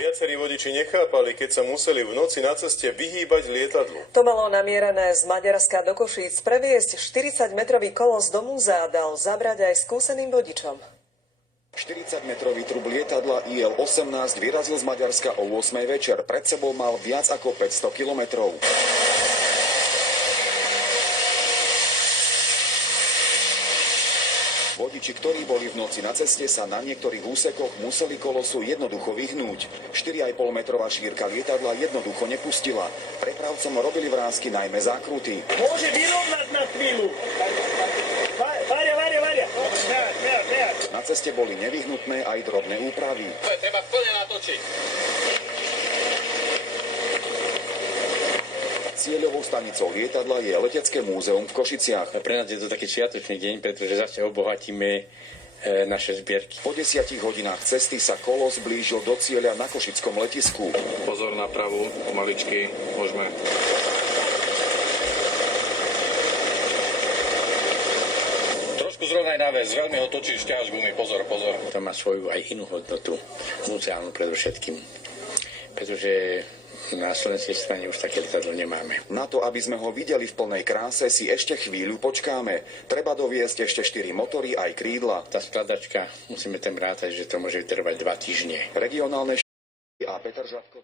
Viacerí vodiči nechápali, keď sa museli v noci na ceste vyhýbať lietadlu. To malo namierené z Maďarska do Košíc previesť 40-metrový kolos do múzea dal zabrať aj skúseným vodičom. 40-metrový trub lietadla IL-18 vyrazil z Maďarska o 8 večer. Pred sebou mal viac ako 500 kilometrov. Vodiči, ktorí boli v noci na ceste, sa na niektorých úsekoch museli kolosu jednoducho vyhnúť. 4,5-metrová šírka lietadla jednoducho nepustila. Prepravcom robili vrásky najmä zákruty. Môže vyrovnať na chvíľu. Varia. Na ceste boli nevyhnutné aj drobné úpravy. Treba plne natočiť. Cieľovou stanicou lietadla je Letecké múzeum v Košiciach. Pre nás je to taký sviatočný deň, pretože zase obohatíme naše zbierky. Po 10 hodinách cesty sa kolos blížil do cieľa na košickom letisku. Pozor na pravú, pomaličky, môžeme. Trošku zrovnaj náves, veľmi ho točíš, ťaháš gumy, pozor. To má svoju aj inú hodnotu, muzeálnu predovšetkým, pretože na slovenskej strane už také lietadlo nemáme. Na to, aby sme ho videli v plnej kráse, si ešte chvíľu počkáme. Treba doviesť ešte 4 motory aj krídla. Tá skladačka, musíme tam rátať, že to môže vytrvať 2 týždne. Regionálne a Peter Žabko.